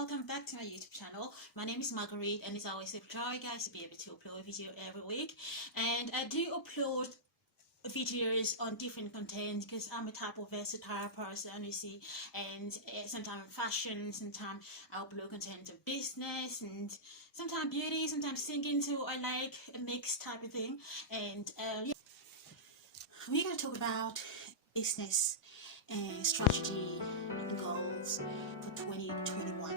welcome back to my YouTube channel. My name is Marguerite, and it's always a joy, guys, to be able to upload a video every week. And I do upload videos on different content because I'm a type of versatile person, you see. And sometimes fashion, sometimes I upload content of business, and sometimes beauty, sometimes singing too. I like a mixed type of thing. And yeah, we're going to talk about business and strategy and goals for 2021.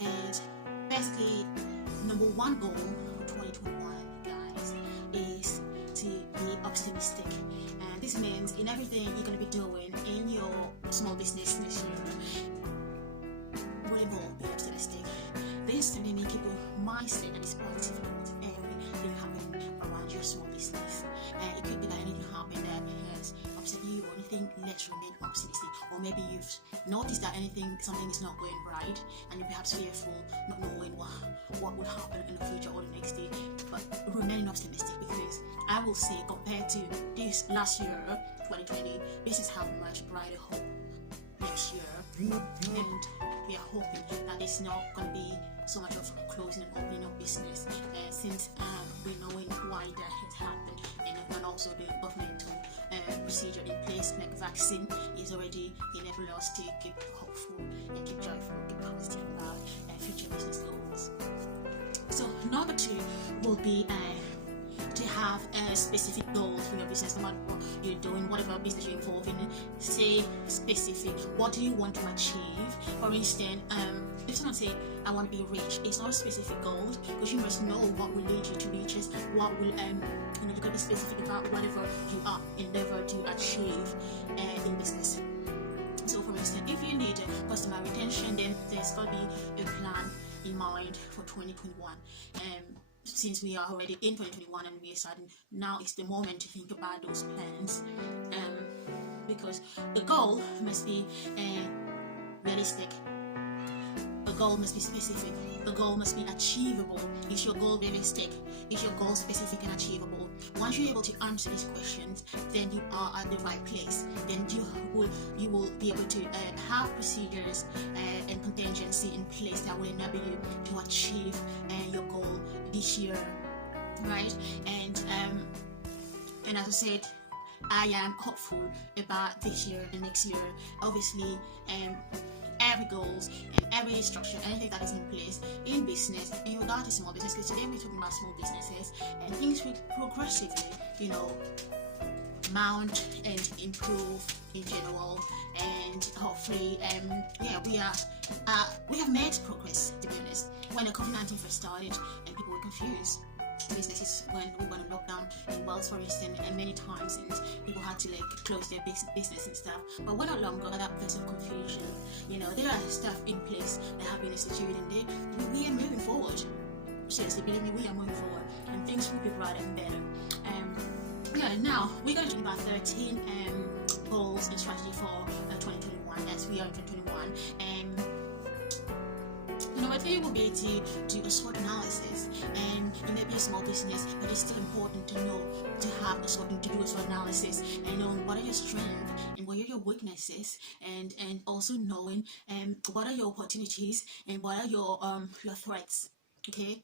And basically, number one goal for 2021, guys, is to be optimistic. And this means in everything you're going to be doing in your small business this year, will involve being optimistic. This to make people mindset that is positive about everything happening around your small business. It could be that anything happened that has upset you or anything, let's remain optimistic. Or maybe you've noticed that something is not going right, and you're perhaps fearful, not knowing what will happen in the future or the next day. But remaining optimistic, because I will say, compared to this last year, 2020, business have much brighter hope next year. And we are hoping that it's not going to be so much of closing and opening of business, since we knowing why that has happened, and also the governmental procedure in place, like vaccine, is already enabling us to keep hopeful and keep joyful, keep positive about future business goals. So number two will be to have a specific goal for your business, no matter what you're doing, whatever business you're involved in. Say specific, what do you want to achieve? For instance, if someone say, I want to be rich, it's not a specific goal, because you must know what will lead you to riches, what will, you got to be specific about whatever you are endeavor to achieve in business. So for instance, if you need customer retention, then there's got to be a plan in mind for 2021. Since we are already in 2021 and we are starting, now is the moment to think about those plans, because the goal must be realistic. The goal must be specific. The goal must be achievable. Is your goal realistic? Is your goal specific and achievable? Once you're able to answer these questions, then you are at the right place. Then you will be able to have procedures and contingency in place that will enable you to achieve your goal this year, right? And as I said, I am hopeful about this year and next year. Obviously, every goals and every structure, anything that is in place in business, in regard to small business, because today we're talking about small businesses, and things will progressively, mount and improve in general. And hopefully, we have made progress, to be honest. When the COVID-19 first started and people were confused, businesses, when we went on lockdown in Wales, for instance, and many times, and people had to close their business and stuff. But we're no longer at that place of confusion. There are stuff in place that have been instituted, and we are moving forward. Seriously, believe me, we are moving forward, and things will be brighter and better. Now we're going to talk about 13 goals and strategy for 2021, as we are in 2021. Number three will be to do a SWOT analysis. And it may be a small business, but it's still important to know, to have a SWOT, to do a SWOT analysis, and know what are your strengths and what are your weaknesses, and also knowing what are your opportunities and what are your threats. Okay.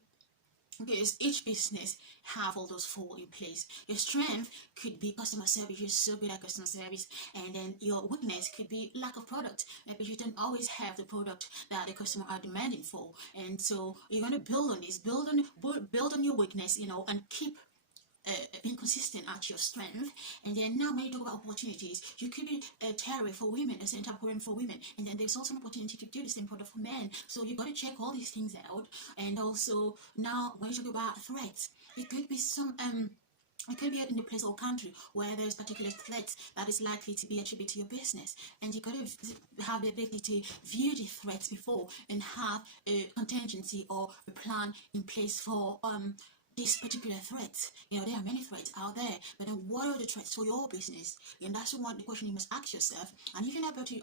Because each business have all those four in place. Your strength could be customer service. You're so good at customer service, and then your weakness could be lack of product, because you don't always have the product that the customer are demanding for. And so you're going to build on this, build on your weakness, and keep being consistent at your strength. And then now when you talk about opportunities, you could be a terror for women, a center program for women, and then there's also an opportunity to do the same product for men. So you got to check all these things out. And also now when you talk about threats, it could be it could be in a place or country where there's particular threats that is likely to be attributed to your business, and you got to have the ability to view the threats before and have a contingency or a plan in place for these particular threats. There are many threats out there, but then what are the threats for your business? And that's the question you must ask yourself. And if you're not able to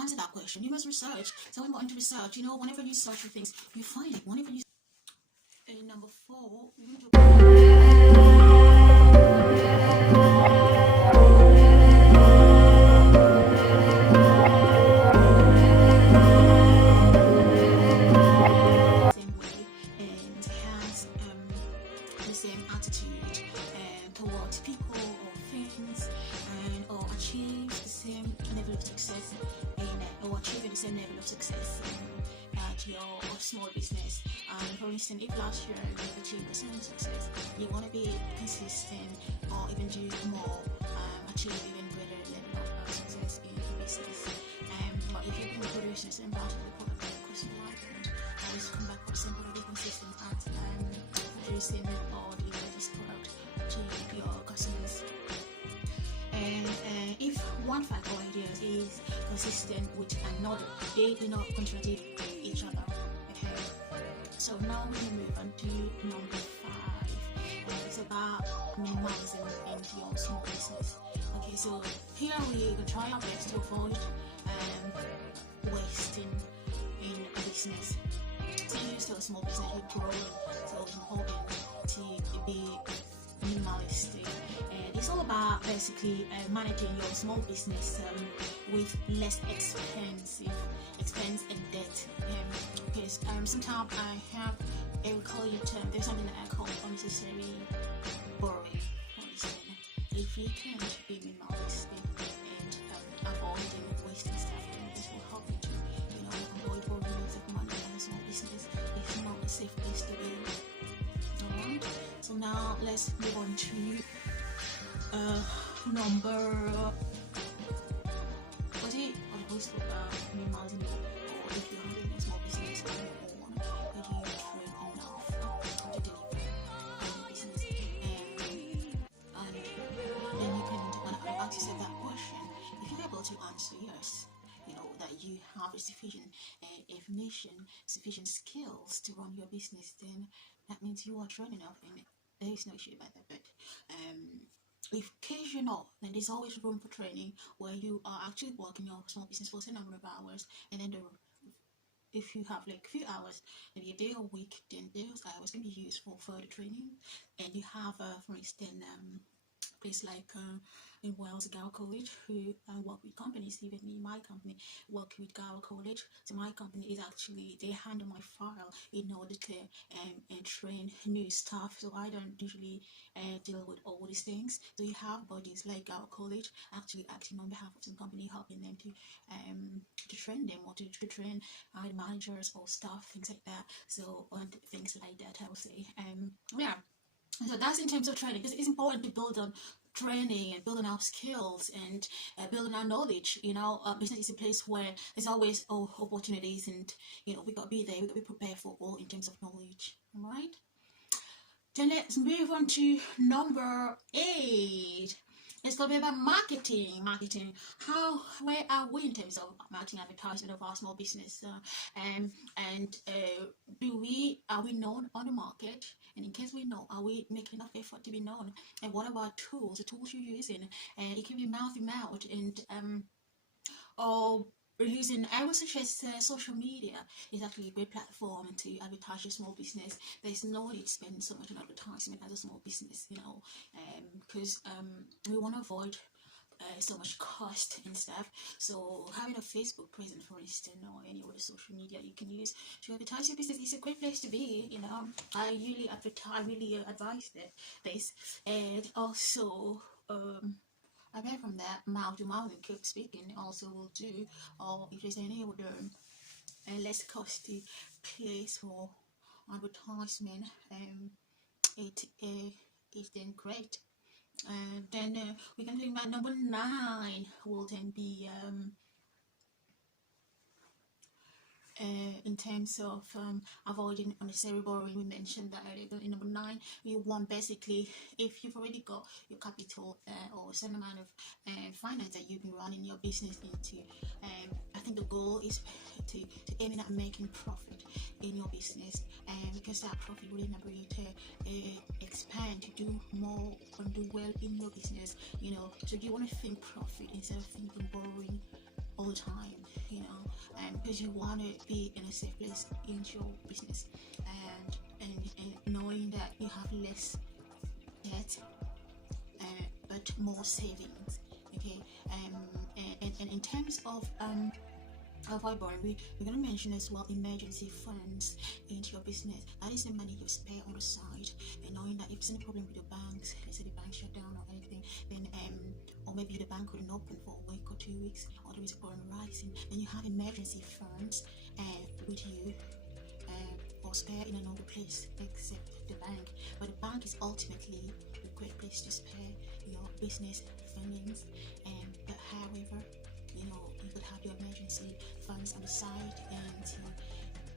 answer that question, you must research. So we're going to research. Whenever you search for things, you find it. Whenever you number 4, For instance, if last year you achieved a certain success, you want to be consistent or even do more, achieve even greater level of success in your business. But if you've been producing the same part of the product that the customer likes, always come back for the same product, be consistent at producing or delivering this product to your customers. And if one fact or idea is consistent with another, they do not contradict each other. Okay. So now we move on to number 5. It's about minimizing into your small business. Okay, so here we can try our best to avoid wasting in a business. So you're still a small business, you're growing, so it's important to be minimalistic. And it's all about basically managing your small business with less expense and debt. Because sometimes I have a recurring term, there's something that I call unnecessary borrowing. If you can be minimalistic and avoiding wasting stuff, then this will help you to avoid borrowing lots of money in a small business. It's not a safe place to be. Alright, so now let's move on to number minimizing, or if you're having a small business on your own, that you train enough to deliver your business, and then you can ask yourself that question. If you're able to answer yes, that you have sufficient information, sufficient skills to run your business, then that means you are trained enough, and there is no issue about that. But if case you're not, then there's always room for training where you are actually working your small business for a certain number of hours, and then if you have like a few hours, maybe a day or a week, then those hours can be used for further training. And you have, for instance, place like in Wales, Gower College, who work with companies. Even me, my company, work with Gower College. So my company is actually, they handle my file in order to train new staff. So I don't usually deal with all these things. So you have bodies like Gower College actually acting on behalf of some company, helping them to train them, or to train either managers or staff, things like that. So and things like that, I would say. Yeah. So that's in terms of training, because it's important to build on training and building our skills and building our knowledge. Business is a place where there's always opportunities, and we got to be there, we got to be prepared for all in terms of knowledge. All right, then let's move on to number 8. It's going to be about marketing. Where are we in terms of marketing, advertisement of our small business? Are we known on the market? And in case we know, are we making enough effort to be known? And what about tools? The tools you're using? It can be mouth to mouth, and or using, I would suggest social media is actually a great platform to advertise your small business. There's no need to spend so much on advertisement as a small business, because we want to avoid so much cost and stuff. So having a Facebook presence, for instance, or any other social media you can use to advertise your business is a great place to be. I really advise this. And also apart from that, mouth to mouth and keep speaking also will do. Or if there's any other less costly place for advertisement, it is then great. Then we can think about number 9 will then be in terms of avoiding unnecessary borrowing. We mentioned that earlier. In number 9, you want basically, if you've already got your capital or a certain amount of finance that you've been running your business into, I think the goal is to aim at making profit in your business, because that profit will enable you to expand, to do more and do well in your business. So you want to think profit instead of thinking borrowing all the time, because you want to be in a safe place in your business, and knowing that you have less debt but more savings. Okay, and in terms of avoid borrowing, we're going to mention as well emergency funds into your business. That is the money you spare on the side, and knowing that if there's any problem with your banks, let's say the bank shut down or anything, then or maybe the bank couldn't open for a week or 2 weeks, or there is a problem rising, then you have emergency funds with you or spare in another place except the bank. But the bank is ultimately a great place to spare your business fundings. But however, you could have your emergency funds on the side and to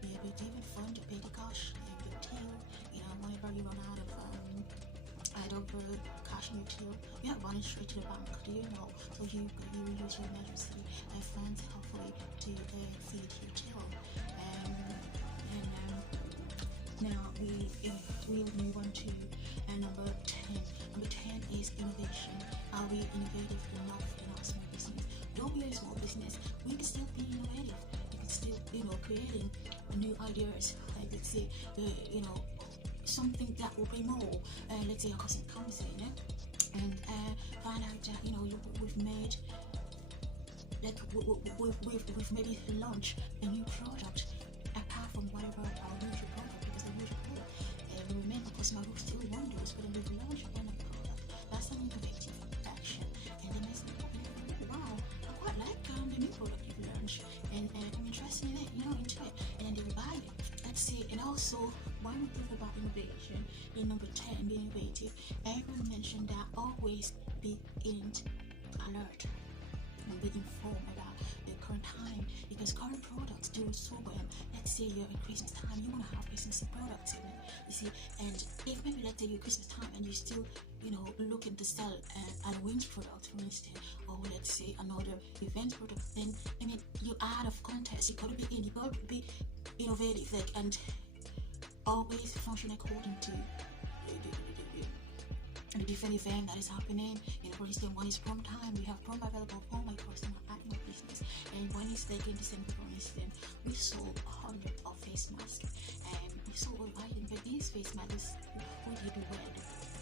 be able to even fund your petty cash, your till. Whenever you run out of cash in your till, you have running straight to the bank. Do you know? So you use your emergency funds hopefully to feed your till. Now we'll move on to number 10. Number 10 is innovation. Are we innovative enough in our small business? Though we are a small business, we can still be innovative. We can still, creating new ideas. Like let's say, something that will bring more. Let's say a cousin comes in and find out that we've made we've maybe launched a new product apart from whatever our usual product, because the usual product remember customer will still wonders, but then we've launched a product. That's an innovative action, and then they say, wow, I quite like the new product you've launched, and I'm interested in it, into it, and they will buy it. That's it. And also, when we talk about innovation, in number 10, being innovative, everyone mentioned that always be alert and be informed about the current time, because current products do so well. Let's say you're in Christmas time, you want to have Christmas products in it, you see, and if maybe let's say you're Christmas time and you still looking to sell a Halloween product, for instance, or let's say another event product, then you're out of context. You gotta be innovative, and always function according to the different event that is happening. For instance, one is prom time, we have prom available for my customer at my business, and one is like in December, for instance, we sold 100 of face masks, and we sold all items, but these face masks we did well.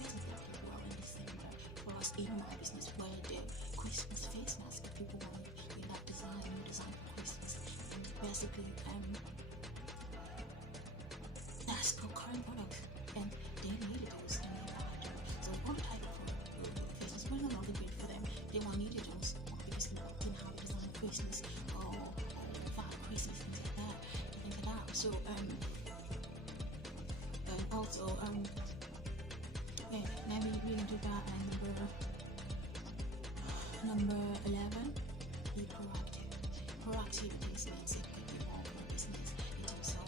This is working well in December for us in my business, where the Christmas face mask that people want in that new design for Christmas, and basically that's our current product, and they needed those and they bought them. So what type of business was no longer good for them. They want needed those because they didn't have design for Christmas or Father Christmas, things like that. So also let me do that. Number 11, be proactive. Proactivity is basically involved in business in terms of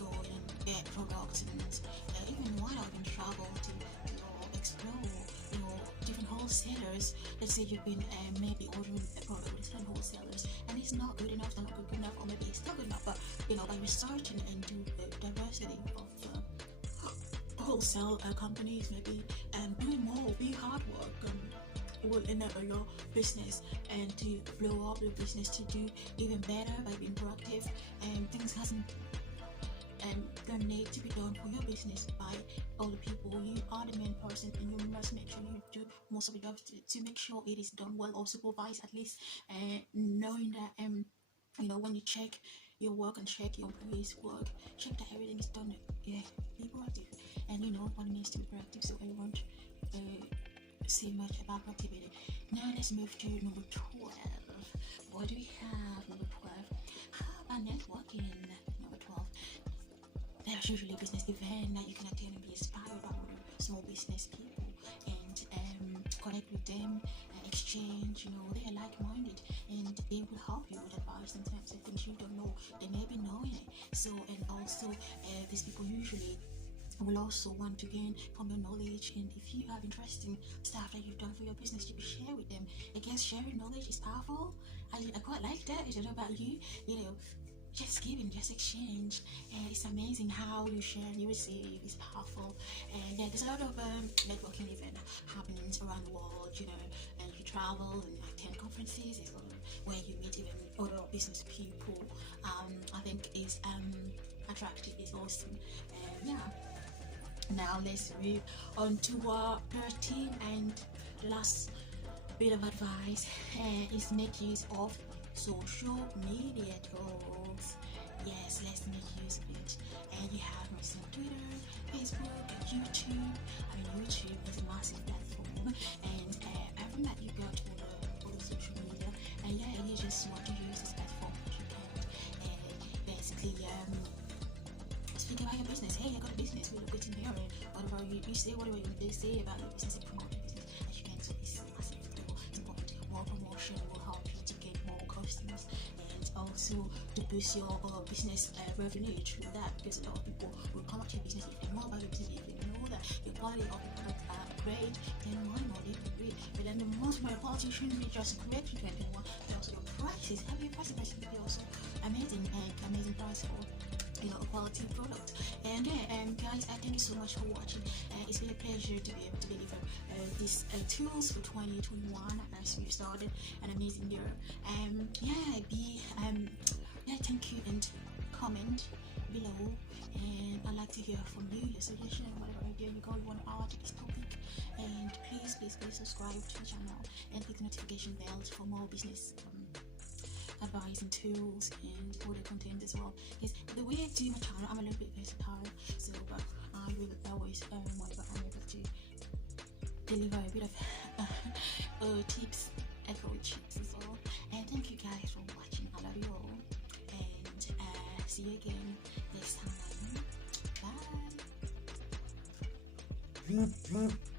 going and get products, and even while I've been travel to explore different wholesalers. Let's say you've been maybe ordering a product with different wholesalers and it's not good enough, they're not good enough, or maybe it's still good enough, but by researching and do diversity of wholesale companies, maybe, and doing more, be hard work, will enable your business and to blow up your business to do even better by being proactive, and things hasn't and gonna need to be done for your business by other people. You are the main person, and you must make sure you do most of the job to make sure it is done well, or supervise at least, knowing that when you check your work and check your employees' work, check that everything is done. Yeah, be proactive, and what it means to be proactive. So I won't say much about proactivity. Now let's move to number 12. What do we have? Number 12. How about networking? Number 12. There's usually a business event that you can attend and be inspired by other small business people and connect with them and exchange. They are like-minded and they will help you with advice and tips and things you don't know. They may be knowing it. So, and also these people usually will also want to gain from your knowledge, and if you have interesting stuff that you've done for your business, you can share with them. I guess sharing knowledge is powerful. I quite like that. I don't know about you. Just giving, just exchange, and it's amazing how you share and you receive is powerful. And there's a lot of networking event happening around the world, and you travel and attend conferences. It's where you meet even other business people. I think is attractive, is awesome. Now let's move on to our 13 and last bit of advice is make use of social media tools. Yes, let's make use of it. And you have Twitter, Facebook, YouTube. YouTube is a massive platform, and everything that you got all the social media, and you just want to use this platform, but you can't. Basically, speak about your business. Hey, I got a business. We look good in here, and whatever you say, whatever they say about your business and promote your business, as you can. So it's massive. It's important. More promotion will help you to get more customers, and also to boost your business revenue through that, because a lot of people will come up to your business if they know about your business, if they know that your quality of the product are great, then why not? It would be. But then the most important quality shouldn't be just great in 2021, but also your prices. Have your prices should be also amazing, and amazing price for quality product. And guys, I thank you so much for watching. It's been a pleasure to be able to deliver these tools for 2021 as we've started an amazing year. Thank you, and comment below, and I'd like to hear from you, your suggestion, and whatever idea you want to add to this topic. And please subscribe to the channel and click the notification bell for more business advice and tools and other content as well. Yes, the way I do my channel, I'm a little bit versatile, so I will always whenever I'm able to deliver a bit of tips, tips as well. And thank you guys for watching. I love you all, and see you again next time. Bye.